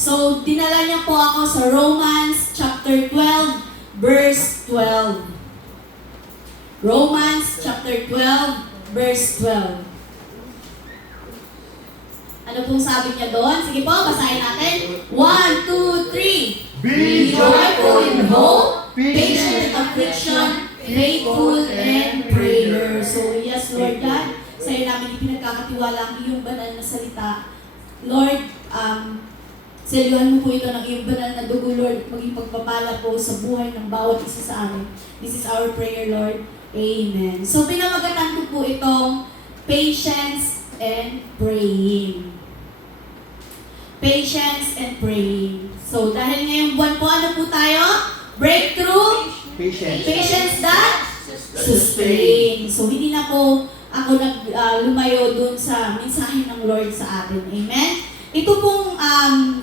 So, dinala niya po ako sa Romans chapter 12, verse 12. Romans chapter 12, verse 12. Ano pong sabi niya doon? Sige po, basahin natin. 1, 2, 3. Be joyful in hope, patient in affliction, faithful in prayer. So, yes, Lord God, sa iyo namin ipinagkakatiwala ang iyong banal na salita. Lord, selyuhan mo po ito ng iyong banal na dugo, Lord, maging pagpapala po sa buhay ng bawat isa sa amin. This is our prayer, Lord. Amen. So, pinamagatan ko po itong patience and praying. Patience and praying. So, dahil ngayong buwan po, ano po tayo? Breakthrough. Patience that sustain. So, hindi na po ako lumayo dun sa mensahe ng Lord sa atin. Amen? Ito pong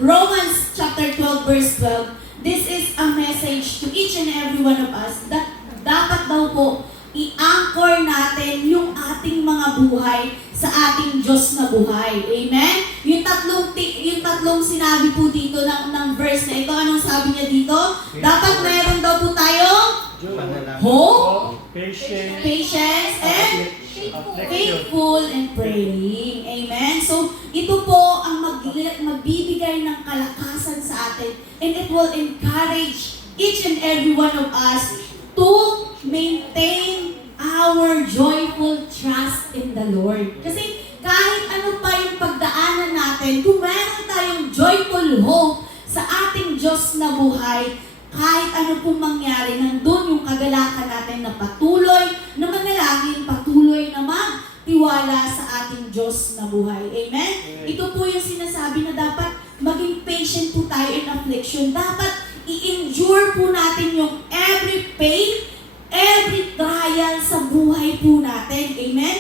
Romans chapter 12, verse 12, this is a message to each and every one of us that dapat daw po i-anchor natin yung ating mga buhay sa ating Diyos na buhay. Amen? Yung tatlong sinabi po dito ng verse na ito, anong sabi niya dito? Dapat meron daw po tayong hope, patience, and faithful and praying. Amen? So, ito po ang magbibigay ng kalakasan sa atin, and it will encourage each and every one of us to maintain our joyful trust in the Lord. Kasi kahit ano pa yung pagdaanan natin, kung meron tayong joyful hope sa ating Diyos na buhay, kahit ano pong mangyari, nandun yung kagalakan natin na patuloy na manalangin, patuloy na magtiwala sa ating Diyos na buhay. Amen? Ito po yung sinasabi na dapat maging patient po tayo in affliction. Dapat i-endure po natin yung every pain, every trial sa buhay po natin. Amen?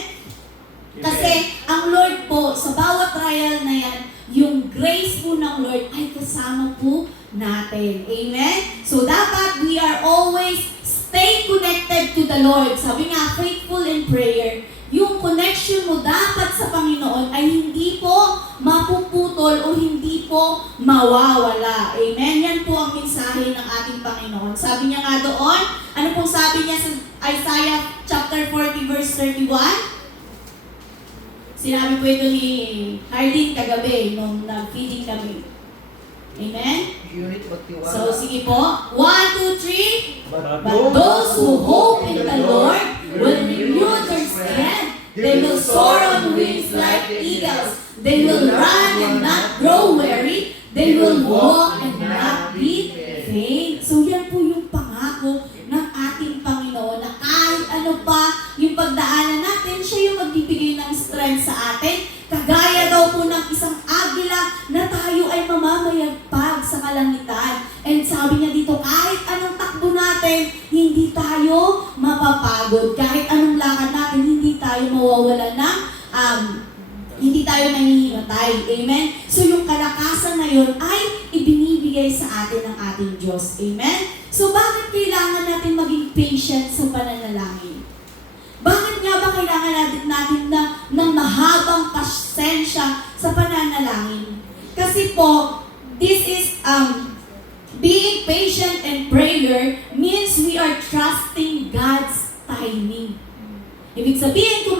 Kasi ang Lord po, sa bawat trial na yan, yung grace po ng Lord ay kasama po natin. Amen? So dapat we are always stay connected to the Lord. Sabi nga, faithful in prayer. Yung connection mo dapat sa Panginoon ay hindi po mapuputol o hindi po mawawala. Amen? Yan po ang mensahe ng ating Panginoon. Sabi niya nga doon, ano pong sabi niya sa Isaiah chapter 40 verse 31? Sinabi po ito ni Hardin kagabi nung nag-feeding kami. Amen? So, sige po. 1, 2, 3. But those who hope in the Lord will renew their strength. They will soar on wings like eagles. They will run and not grow weary. They will walk and not be faint. So, yan po yung pangako ng ating Panginoon na kahit ano pa yung pagdaanan natin, siya yung magbibigay ng strength sa atin. Kagaya daw po ng isang agila na tayo ay mamamayagpag sa kalangitan. And sabi niya dito, kahit anong takbo natin, hindi tayo mapapagod. Kahit anong lakad natin, hindi tayo mawawala ng hindi tayo mahihimatay. Amen? So yung kalakasan na yun ay ibinibigay sa atin ng ating Diyos. Amen? So bakit kailangan natin maging patient sa pananalangin? Bakit nga ba kailangan natin ng mahabang pasensya sa pananalangin? Kasi po, this is being patient and prayer means we are trusting God's timing. Ibig sabihin, kung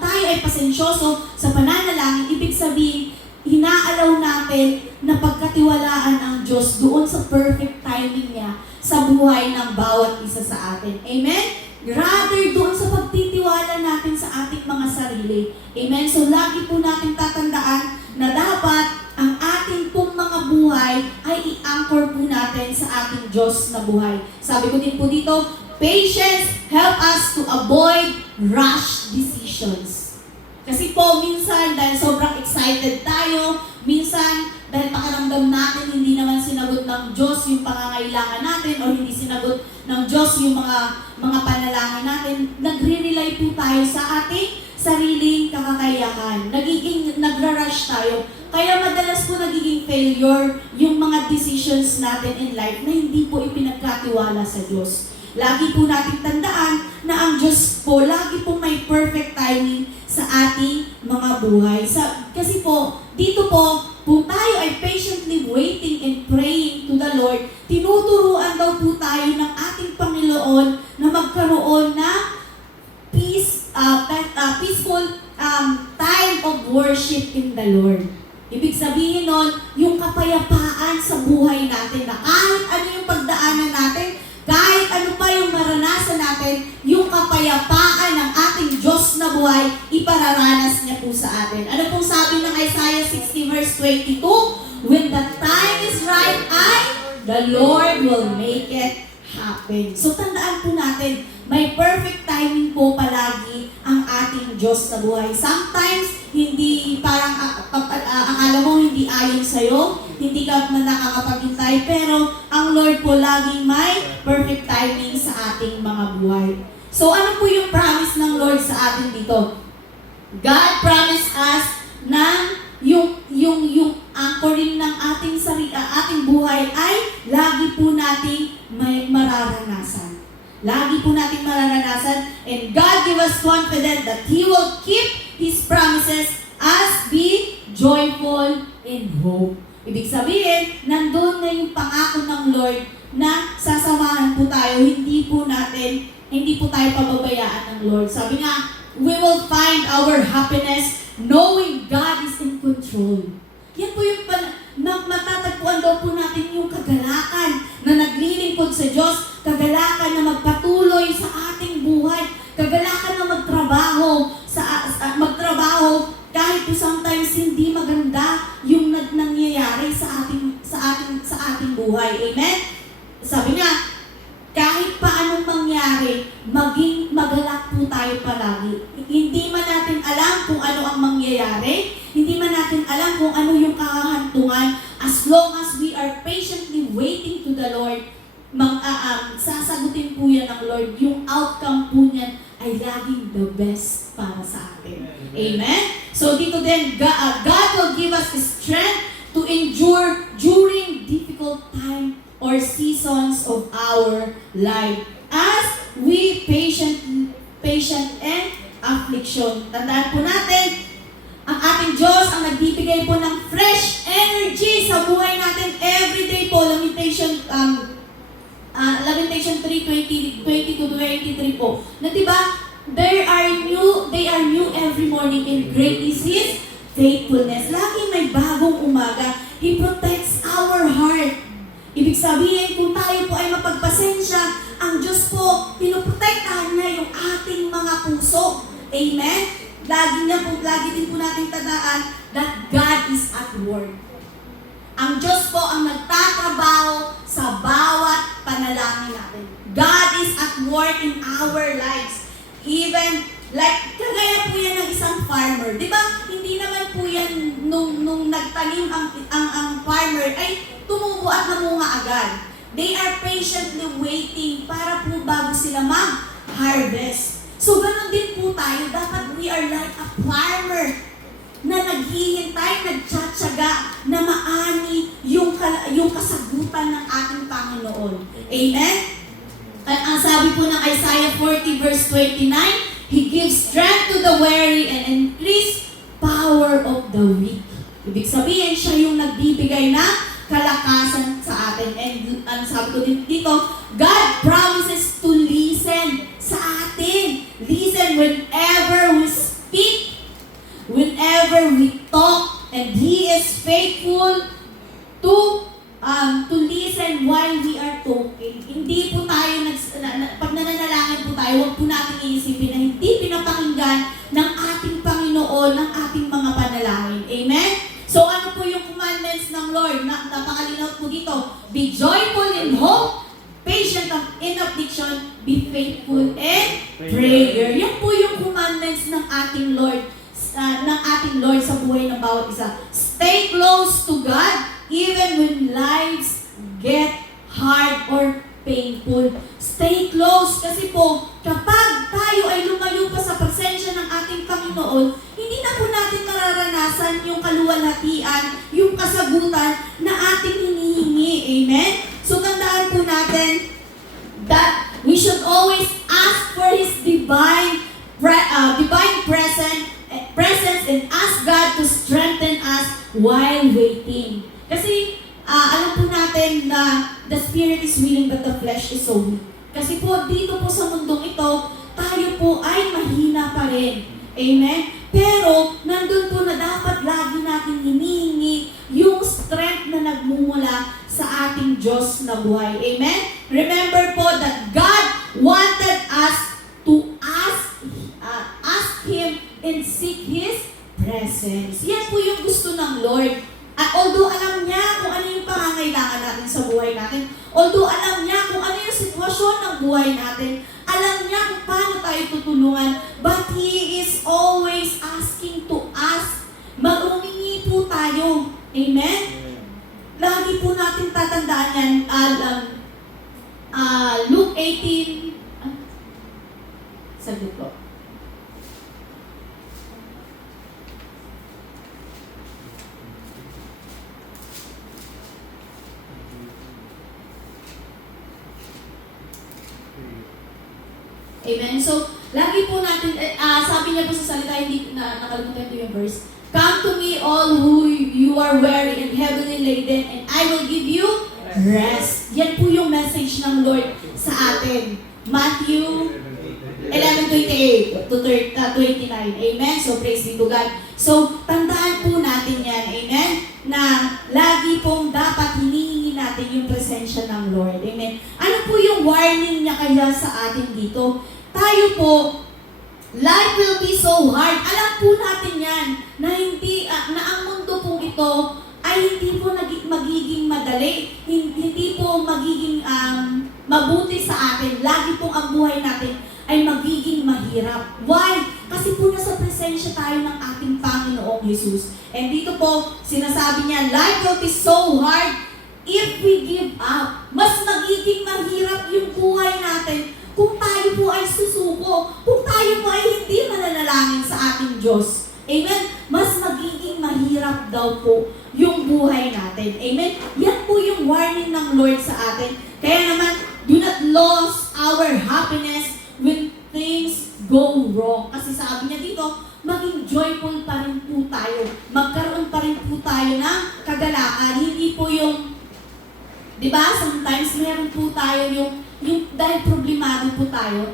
tayo ay pasensyoso sa pananalangin, ibig sabihin, inaalaw natin na pagkatiwalaan ang Diyos doon sa perfect timing niya sa buhay ng bawat isa sa atin. Amen? Rather doon sa pagtitiwala natin sa ating mga sarili. Amen? So lagi po natin tatandaan na dapat ang ating pong mga buhay ay i-anchor po natin sa ating Diyos na buhay. Sabi ko din po dito, patience help us to avoid rash decisions. Kasi po, minsan, dahil sobrang excited tayo, minsan, dahil pakiramdam natin, hindi naman sinagot ng Diyos yung pangangailangan natin o hindi sinagot ng Diyos yung mga panalangin natin, nagre-rely po tayo sa ating sariling kakakayahan. Nagra-rush tayo. Kaya madalas po nagiging failure yung mga decisions natin in life na hindi po ipinagkatiwala sa Diyos. Lagi po natin tandaan na ang Diyos po, lagi po may perfect timing sa ating mga buhay. Kasi po, dito po, kung tayo ay patient Ibig sabihin nun, yung kapayapaan sa buhay natin na kahit ano yung pagdaanan natin, kahit ano pa yung maranasan natin, yung kapayapaan ng ating Diyos na buhay, ipararanas niya po sa atin. Ano pong sabi ng Isaiah 60 verse 22? When the time is right, the Lord will make it happen. So tandaan po natin, may perfect timing po palagi ang ating Diyos na buhay. Sometimes, hindi parang akala mo hindi ayon sa'yo, hindi ka na nakakapaghintay, pero ang Lord po laging may perfect timing sa ating mga buhay. So ano po yung promise ng Lord sa atin dito? God promised us na yung anchoring ng ating buhay ay lagi po nating may mararanasan. Lagi po nating mararanasan, and God give us confidence that He will keep His promises as be joyful in hope. Ibig sabihin, nandun na yung pangako ng Lord na sasamahan po tayo, hindi po tayo pababayaan ng Lord. Sabi nga, we will find our happiness knowing God is in control. Yan po yung matatagpuan daw po natin yung kagalakan na naglilingkod sa Diyos, kagalakan na magpatuloy sa ating buhay, kagalakan na magtrabaho kahit po sometimes hindi maganda yung nangyayari sa ating buhay. Amen? Sabi nga, kahit pa anong mangyari, maging magalak po tayo palagi. Hindi man natin alam kung ano ang mangyayari, hindi man natin alam kung ano yung kahahantungan, as long as we are patiently waiting to the Lord, sasagutin po yan ng Lord. Yung outcome po niyan ay laging the best para sa atin. Amen? So dito din, God will give us the strength to endure during difficult time or seasons of our life as we patient and affliction. Tandaan po natin, ang ating Diyos ang nagbibigay po ng fresh energy sa buhay natin everyday po. Lamentation 3:20-23 po. Na diba, they are new every morning, and great is His faithfulness. Lagi may bagong umaga. He protects our heart. Ibig sabihin, kung tayo po ay mapagpasensya, ang Diyos po, pinoprotektahan niya yung ating mga puso. Amen? Lagi din po natin tandaan that God is at work. Ang Diyos po ang nagtatrabaho sa bawat panalangin natin. God is at work in our lives. Even, like, kagaya po yan ng isang farmer. Di ba? Hindi naman po yan nung nagtanim ang farmer ay tumubo at namunga agad. They are patiently waiting para po bago sila mag-harvest. So, ganun din po tayo. Dapat we are like a farmer na naghihintay, nagtsatsaga, na maani yung kasagutan ng ating Panginoon. Amen? Ang sabi po ng Isaiah 40 verse 29, He gives strength to the weary and increase power of the weak. Ibig sabihin, siya yung nagbibigay na kalakasan sa atin. And ang sabi ko dito, God promises to listen sa atin. Listen whenever we speak, whenever we talk, and He is faithful to listen while we are talking. Hindi po tayo, pag nananalangin po tayo, huwag po natin iisipin na hindi pinapakinggan ng ating Panginoon, ng ating mga panalangin. Amen? So ano po yung commandments ng Lord? Napakalinaw po dito. Be joyful in hope, patient in affliction, be faithful in prayer. Yan po yung commandments ng ating Lord sa buhay ng bawat isa. Stay close to God even when lives get hard or painful. Stay close kasi po kapag tayo ay lumayo pa sa presensya ng ating Panginoon, hindi na po natin mararanasan yung kaluwalhatian, yung kasagutan na ating hinihingi. Amen? So tandaan po natin that we should always ask for His divine presence and ask God to strengthen us while waiting. Kasi alam po natin na the spirit is willing but the flesh is so weak. Kasi po dito po sa mundong ito, tayo po ay mahina pa rin. Amen? Pero, nandun po na dapat lagi natin hinihingi yung strength na nagmumula sa ating Diyos na buhay. Amen? Remember po that God wanted us to ask Him and seek His presence. Yan po yung gusto ng Lord. At although alam niya kung ano yung pangangailangan natin sa buhay natin, although alam niya kung ano yung sitwasyon ng buhay natin, alam niya kung paano tayo tutulungan, but He is always asking to us. Mag-umingi po tayo. Amen? Lagi po natin tatandaan yan. Luke 18, sabi po. Amen. So, lagi po natin, sabi niya po sa salita, hindi na nakalimutan ko yung verse. Come to me all who you are weary and heavily laden, and I will give you rest. Yan po yung message ng Lord sa atin. Matthew 11:28 to 29. Amen. So, praise be to God. So, tandaan po natin yan. Amen. Na lagi pong dapat hinihingi natin yung presensya ng Lord. Amen. Ano po yung warning niya kaya sa atin dito? Tayo po, life will be so hard. Alam po natin yan na na ang mundo pong ito ay hindi po magiging madali. Hindi po magiging mabuti sa atin. Lagi pong ang buhay natin ay magiging mahirap. Why? Kasi po nasa presensya tayo ng ating Panginoong Jesus. And dito po, sinasabi niya, life will be so hard if we give up. Mas magiging mahirap yung buhay natin kung tayo po ay susuko, kung tayo po ay hindi mananalangin sa ating Diyos. Amen? Mas magiging mahirap daw po yung buhay natin. Amen? Yan po yung warning ng Lord sa atin. Kaya naman, do not lose our happiness when things go wrong. Kasi sabi niya dito, maging joyful pa rin po tayo. Magkaroon pa rin po tayo ng kagalakan. Hindi po yung, di ba, sometimes meron po tayo yung dahil problemado po tayo,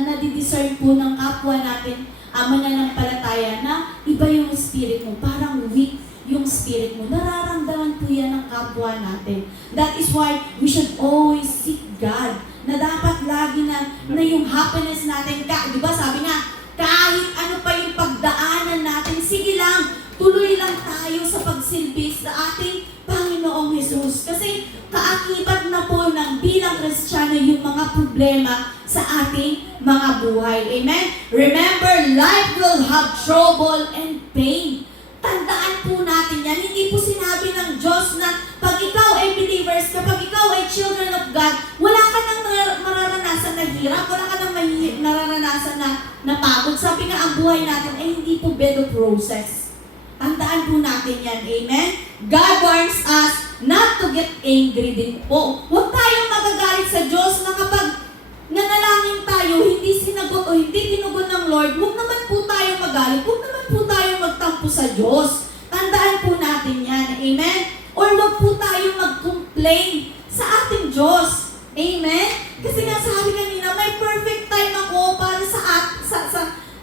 nadidiscern po ng kapwa natin, mananampalataya na iba yung spirit mo, parang weak yung spirit mo. Nararamdaman po yan ng kapwa natin. That is why we should always seek God. Na dapat lagi na yung happiness natin, di ba sabi nga, kahit ano pa yung pagdaanan natin, sige lang, tuloy lang tayo sa pagsilbi sa ating Panginoong Jesus. Kasi kaakibat na po ng bilang Kristiyano yung mga problema sa ating mga buhay. Amen? Remember, life will have trouble and pain. Tandaan po natin yan. Hindi po sinabi ng Diyos na pag ikaw ay believers, kapag ikaw ay children of God, wala ka nang mararanasan na hirap, wala ka nang nararanasan na pagod. Sabi nga, ang buhay natin ay hindi po bed of roses. Tandaan po natin yan. Amen? God warns us not to get angry din po. Huwag tayong magagalit sa Diyos na kapag nanalangin tayo, hindi sinagot o hindi tinugon ng Lord, huwag naman po tayong magalit, huwag naman po tayong magtampo sa Diyos. Tandaan po natin yan. Amen? Or huwag po tayong mag-complain sa ating Diyos. Amen? Kasi nga sabi kanina, may perfect time ako para sa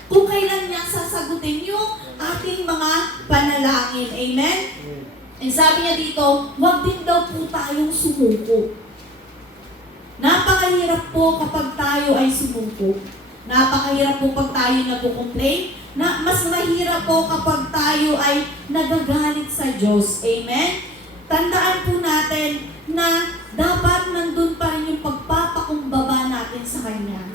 kung kailan niya sasagutin yung ating mga panalangin. Amen? And sabi niya dito, huwag din daw po tayong sumuko. Napakahirap po kapag tayo ay sumuko. Napakahirap po pag tayo nagko-complain. Mas mahirap po kapag tayo ay nagagalit sa Diyos. Amen? Tandaan po natin na dapat nandun pa rin yung pagpapakumbaba natin sa Kanya.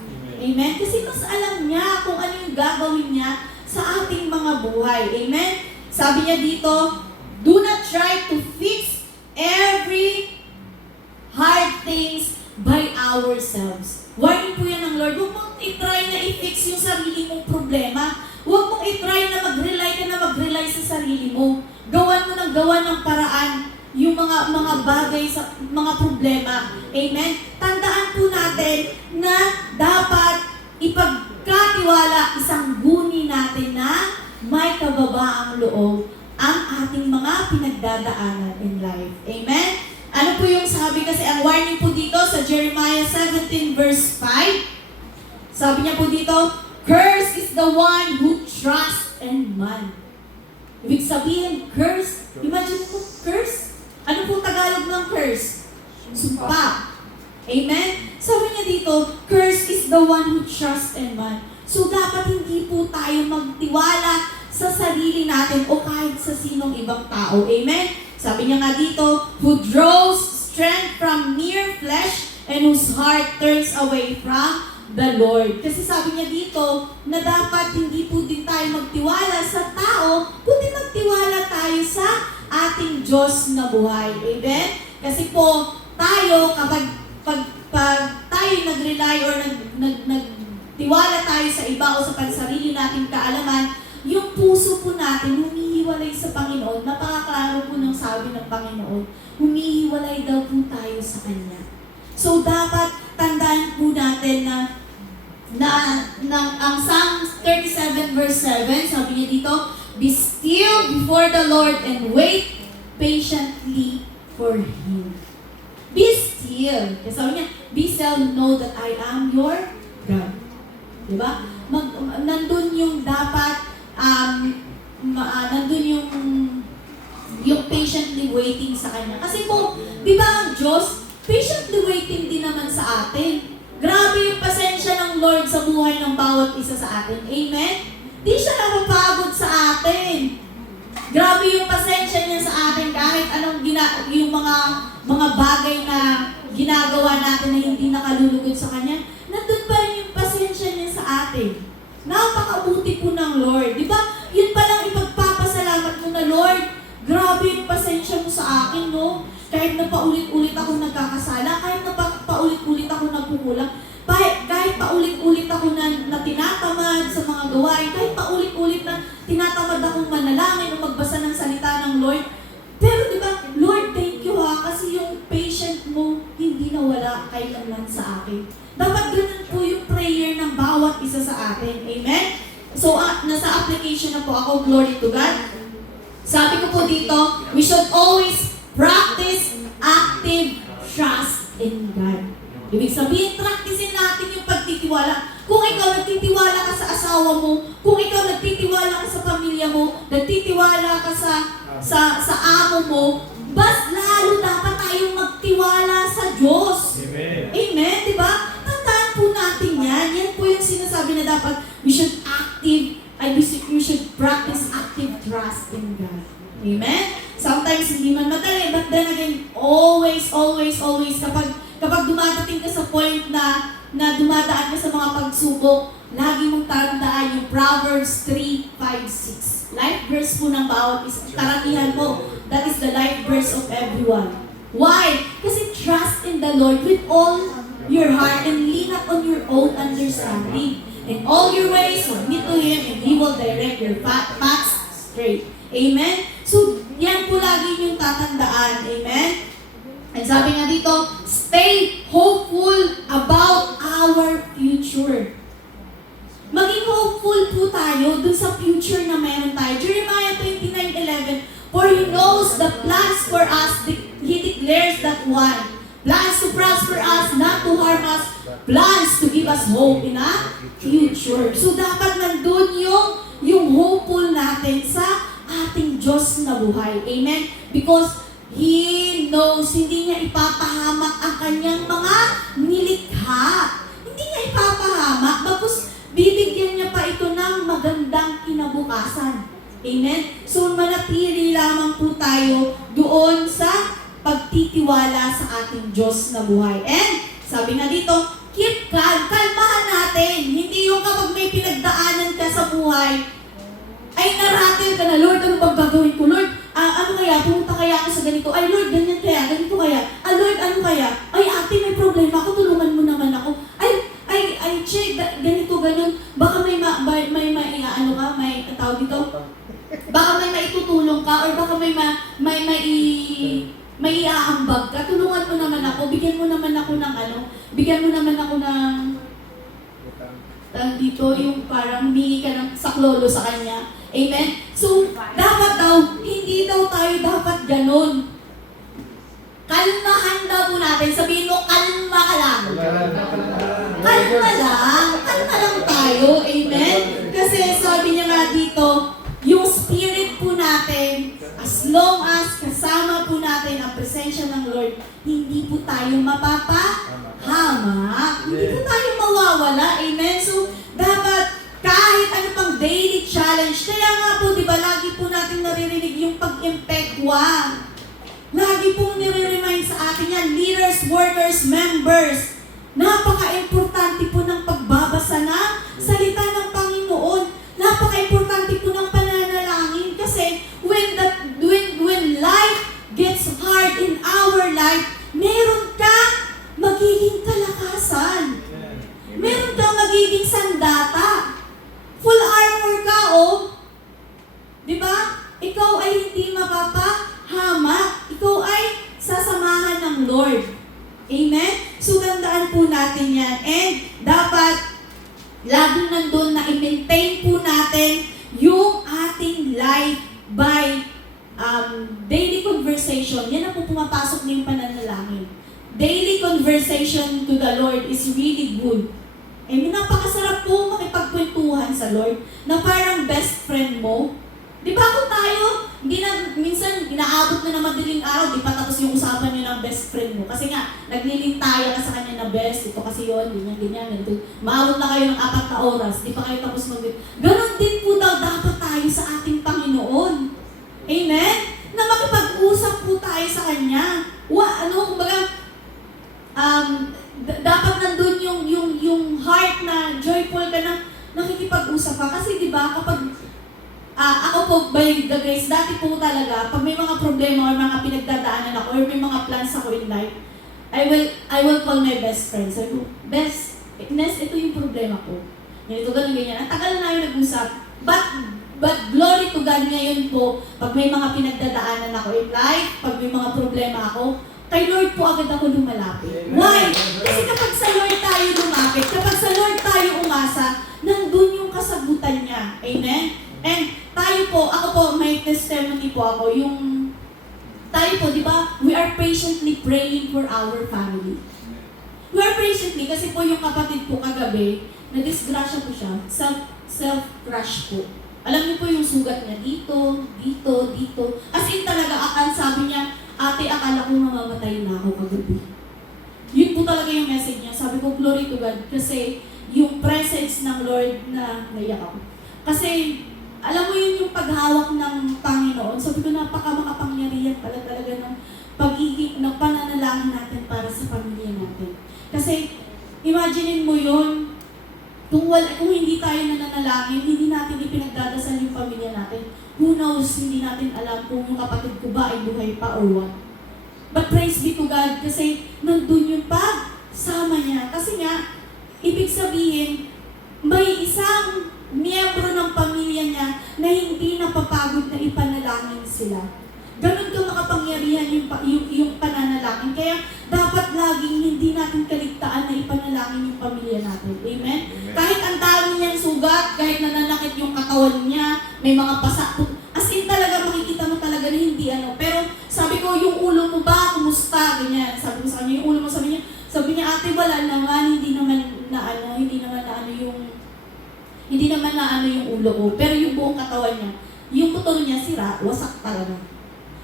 Amen? Kasi mas alam niya kung ano yung gagawin niya sa ating mga buhay. Amen? Sabi niya dito, do not try to fix every hard things by ourselves. Warning po yan ng Lord. Huwag mong i-try na i-fix yung sarili mong problema. Huwag mong i-try na mag-rely sa sarili mo. Gawan mo ng paraan yung mga bagay sa mga problema. Amen? Tandaan po natin na dapat ipagkatiwala isang guni natin na may kababaang loob ang ating mga pinagdadaanan in life. Amen? Ano po yung sabi kasi, ang warning po dito sa Jeremiah 17 verse 5, sabi niya po dito, Cursed is the one who trusts in man. Ibig sabihin, curse. Imagine mo, curse. Ano po Tagalog ng curse? Sumpa. Amen? Sabi niya dito, cursed is the one who trusts in man. So dapat hindi po tayo magtiwala sa sarili natin o kahit sa sinong ibang tao. Amen? Sabi niya nga dito, who draws strength from mere flesh and whose heart turns away from the Lord. Kasi sabi niya dito na dapat hindi po din tayo magtiwala sa tao, kundi magtiwala tayo sa ating Diyos na buhay. Amen? Kasi po, tayo, kapag tayo nag-rely or nagtiwala tayo sa iba o sa pansarili nating kaalaman, yung puso po natin humihiwalay sa Panginoon. Napakaklaro po ng sabi ng Panginoon, humihiwalay daw po tayo sa Kanya. So, dapat tandaan po natin na ang Psalm 37 verse 7, sabi niya dito, be still before the Lord and wait patiently for Him. Be still. Kasi sabi niya, be still, know that I am your God. Diba? Nandun yung dapat, nandun yung patiently waiting sa Kanya. Kasi po, di ba ang Diyos, patiently waiting din naman sa atin. Grabe yung pasensya ng Lord sa buhay ng bawat isa sa atin. Amen? Di siya napapagod sa atin. Grabe yung pasensya niya sa atin kahit anong yung mga bagay na ginagawa natin na hindi nakalulugod sa Kanya. Nandun pa rin yung pasensya niya sa atin. Napakabuti po ng Lord. Di ba? Yun palang ipagpapasalamat mo na, Lord, grabe yung pasensya mo sa akin, no? Kahit na paulit-ulit ako nagkakasala, kahit na paulit-ulit ako nagkukulang, kahit paulit-ulit ako na tinatamad sa mga gawain, kahit paulit-ulit na tinatamad akong manalangin o magbasa ng salita ng Lord. Pero di ba, Lord, thank you kasi yung patient mo hindi nawala kailanman sa akin. Dapat ganun po yung prayer ng bawat isa sa atin. Amen? So, nasa application na po ako, glory to God. Sabi ko po dito, we should always practice active trust in God. Ibig sabihin, practicein natin yung pagtitiwala. Kung ikaw nagtitiwala ka sa asawa mo, kung ikaw nagtitiwala ka sa pamilya mo, nagtitiwala ka sa amo mo, bas lalo dapat tayong magtiwala sa Diyos. Amen. Amen, di ba? Tandaan po natin yan. Yan po yung sinasabi na dapat we should practice active trust in God. Amen? Sometimes hindi man madali, but then again, always, kapag dumadating ka sa point na dumadaan ka sa mga pagsubok, lagi mong tandaan yung Proverbs 3:5-6. Life verse po ng bawat isa. Karamihan po, that is the life verse of everyone. Why? Kasi trust in the Lord with all your heart and lean not on your own understanding. In all your ways, submit to Him and He will direct your paths straight. Amen? So, yan po lagi yung tatandaan. Amen? And sabi nga dito, stay hopeful about our future. Maging hopeful po tayo dun sa future na meron tayo. Jeremiah 29:11, for He knows the plans for us, He declares that one. Plans to prosper us, not to harm us, plans to give us hope in a future. So dapat nandun yung hopeful natin sa ating Diyos na buhay. Amen? Because He knows, hindi niya ipapahamak ang kanyang mga nilikha. Hindi niya ipapahamak, tapos bibigyan niya pa ito ng magandang kinabukasan. Amen? So manatili lamang po tayo doon sa pagtitiwala sa ating Diyos na buhay. And sabi nga dito, keep calm. Kalmahan natin. Hindi yung kapag may pinagdaanan ka sa buhay, ay naratil ka na, Lord, ano bang gagawin ko? Lord, ano kaya? Pumunta kaya ako sa ganito? Ay, Lord, ganyan kaya? Ganito kaya? Lord, ano kaya? Ay, ate, may problema ako. Tulungan mo naman ako. Ay, che, ganito, ganun. Baka may ano ka, may tawag dito? Baka may maitutulong ka or baka may iaambag ka. Tulungan mo naman ako. Bigyan mo naman ako ng dito yung parang humingi ka ng saklolo sa Kanya. Amen? So, dapat daw, hindi daw tayo dapat ganun. Kalmahan daw po natin. Sabihin mo, kalma ka lang. Kalma lang tayo. Amen? long as kasama po natin ang presensya ng Lord, hindi po tayo mapapahamak. Hindi po tayo mawawala. Amen? So, dapat kahit ano pang daily challenge, kaya nga po, di ba, lagi po natin naririnig yung pag-impekwa. Lagi pong nire-remind sa atin yan, leaders, workers, members. Napaka-importante po ng pagbabasa ng salita ng Panginoon. Napaka-importante po ng pananalangin kasi when life gets hard in our life, meron kang magiging kalakasan. Meron kang magiging sandata. Full armor ka, oh. Di ba? Ikaw ay hindi mapapahamak. Ikaw ay sasamahan ng Lord. Amen? So, tandaan po natin yan. And dapat laging nandun na i-maintain po natin yung ating life by daily conversation. Yan ang po pumapasok na yung pananalangin. Daily conversation to the Lord is really good. Eh, napakasarap po makipagkwentuhan sa Lord na parang best friend mo. Di ba kung tayo, minsan inaabot na ng madaling araw, di pa tapos yung usapan niyo ng best friend mo. Kasi nga, naglilintaya ka sa kanya na best, ito kasi yun, ganyan. Maabot na kayo ng 4 na oras, di pa kayo tapos Ganon din po daw dapat tayo sa ating Panginoon. Amen? Na makipag-usap po tayo sa Kanya. Dapat nandun yung heart na joyful ka na nakikipag-usap ka. Kasi di ba kapag ako po, by the grace, dati po talaga, pag may mga problema or mga pinagdadaanan ako or may mga plans ako in life, I will call my best friend. Sabi ko, Best, ito yung problema ko. Ganito, ganyan. Ang tagal na yung nag-usap. But glory to God ngayon po, pag may mga pinagdadaanan ako in life, pag may mga problema ako, kay Lord po agad ako lumalapit. Why? Kasi kapag sa Lord tayo lumapit, kapag sa Lord tayo umasa, nandun yung kasagutan niya. Amen? And tayo po, ako po, may testimony po ako, tayo po, di ba, we are patiently praying for our family. We are patiently, kasi po yung kapatid ko kagabi, na-disgrasya po siya, self-crush po. Alam niyo po yung sugat niya dito. As in talaga, sabi niya, ate, akala ko mamamatay na ako kagabi. Yun po talaga yung message niya. Sabi ko, glory to God, kasi yung presence ng Lord na naiyak ako. Kasi, alam mo yun yung paghawak ng Panginoon. Sabi ko, napaka-makapangyarihan pala talaga ng pagiging, ng pananalangin natin para sa pamilya natin. Kasi, imaginein mo yun, kung hindi tayo nananalangin, hindi natin ipinagdadasal yung pamilya natin. Who knows, hindi natin alam kung yung kapatid ko ba ay buhay pa or what. But praise be to God, kasi nandun yung pagsama niya. Kasi nga, ibig sabihin, may isang miyembro ng pamilya niya na hindi napapagod na ipanalangin sila. Ganun ka makapangyarihan yung pananalangin. Kaya dapat laging hindi natin kaligtaan na ipanalangin yung pamilya natin. Amen? Kahit ang dami niyang sugat, kahit nananakit yung katawan niya, may mga pasak. As in talaga, makikita mo talaga na hindi ano. Pero sabi ko, yung ulo mo ba? Kumusta? Ganyan. Sabi ko sa kanya, yung ulo mo, sabi niya, ate, wala naman, hindi naman na yung ulo ko. Pero yung buong katawan niya, yung buto niya sira, wasak talaga.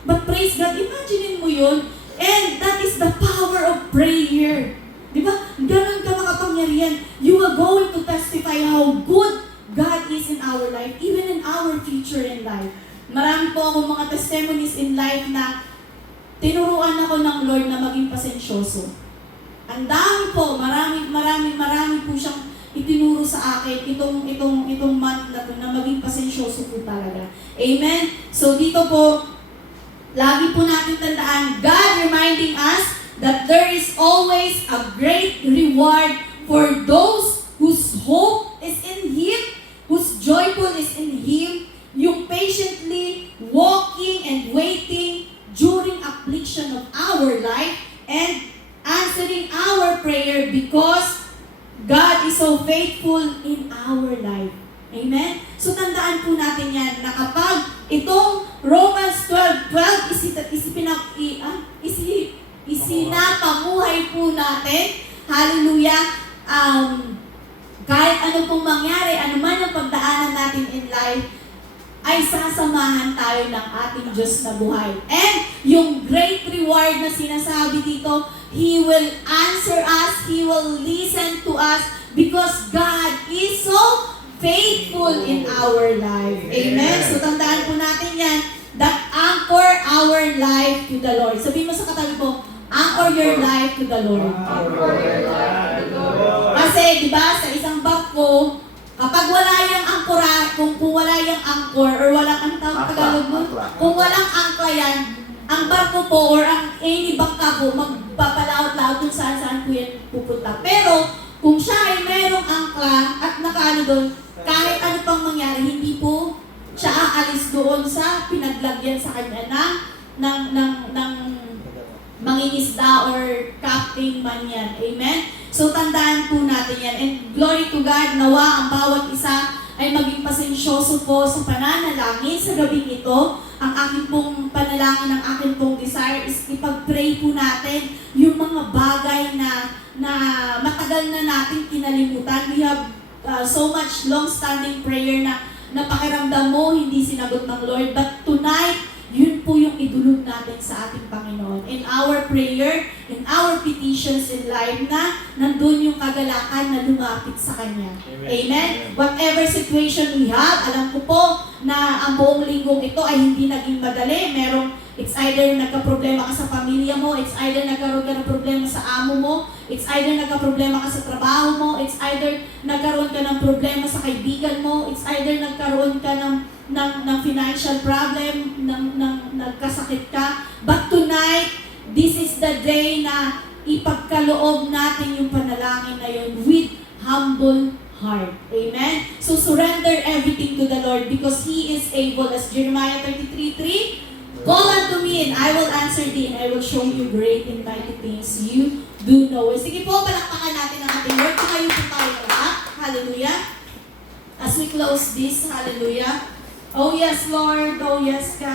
But praise God, imagine mo yun. And that is the power of prayer. Di ba? Ganun ka makapangyarihan. You are going to testify how good God is in our life, even in our future in life. Marami po akong mga testimonies in life na tinuruan ako ng Lord na maging pasensyoso. Ang dami po, marami po siyang itinuro sa akin itong month na to na maging pasensyoso po talaga. Amen? So dito po, lagi po natin tandaan, God reminding us that there is always a great reward for those whose hope is in Him, whose joyful is in Him, yung patiently walking and waiting during affliction of our life and answering our prayer because God is so faithful in our life. Amen? So tandaan po natin yan na kapag itong Romans 12:12 isinapamuhay po natin, hallelujah, kahit ano pong mangyari, ano man ang pagdaanan natin in life, ay sasamahan tayo ng ating Diyos na buhay. And yung great reward na sinasabi dito, He will answer us, He will listen to us, because God is so faithful in our life. Amen? So tandaan po natin yan, that anchor our life to the Lord. Sabihin mo sa katabi mo, anchor your life to the Lord. Kasi, di ba, sa isang barko, kapag wala yung angkora, kung wala yung anchor, or walang, ang Tagalog mo, kung walang angkla yan, ang barko po, or ang any bangka po, magpapalaot-laot kung saan po yan pupunta. Pero, kung siya ay merong angkla, at nakaano doon, kahit ano pang mangyari, hindi po siya aalis doon sa pinaglagyan sa kanya ng mangingisda or captain man yan. Amen? So, tandaan po natin yan. And glory to God, nawa ang bawat isa ay maging pasensyoso po sa pananalangin sa gabing ito. Ang aking pong panalangin, ang aking pong desire is ipag-pray po natin yung mga bagay na matagal na natin kinalimutan. We have so much long-standing prayer na napakiramdam mo, hindi sinagot ng Lord. But tonight, yun po yung idulog natin sa ating Panginoon. In our prayer, in our petitions in life na nandun yung kagalakan na lumapit sa Kanya. Amen? Amen? Whatever situation we have, alam ko po na ang buong linggong ito ay hindi naging madali. It's either nagka-problema ka sa pamilya mo, it's either nagkaroon ka ng problema sa amo mo, it's either nagka-problema ka sa trabaho mo, it's either nagkaroon ka ng problema sa kaibigan mo, it's either nagkaroon ka ng financial problem, nagkasakit ka. But tonight, this is the day na ipagkaloob natin yung panalangin na yun with humble heart. Amen? So surrender everything to the Lord because He is able. As Jeremiah 33:3, call unto me and I will answer thee and I will show you great and mighty things you do know. Sige po, palakpakan natin ang ating Lord. Tumayo po tayo lahat. Hallelujah. As we close this, hallelujah. Oh yes, Lord. Oh yes, God.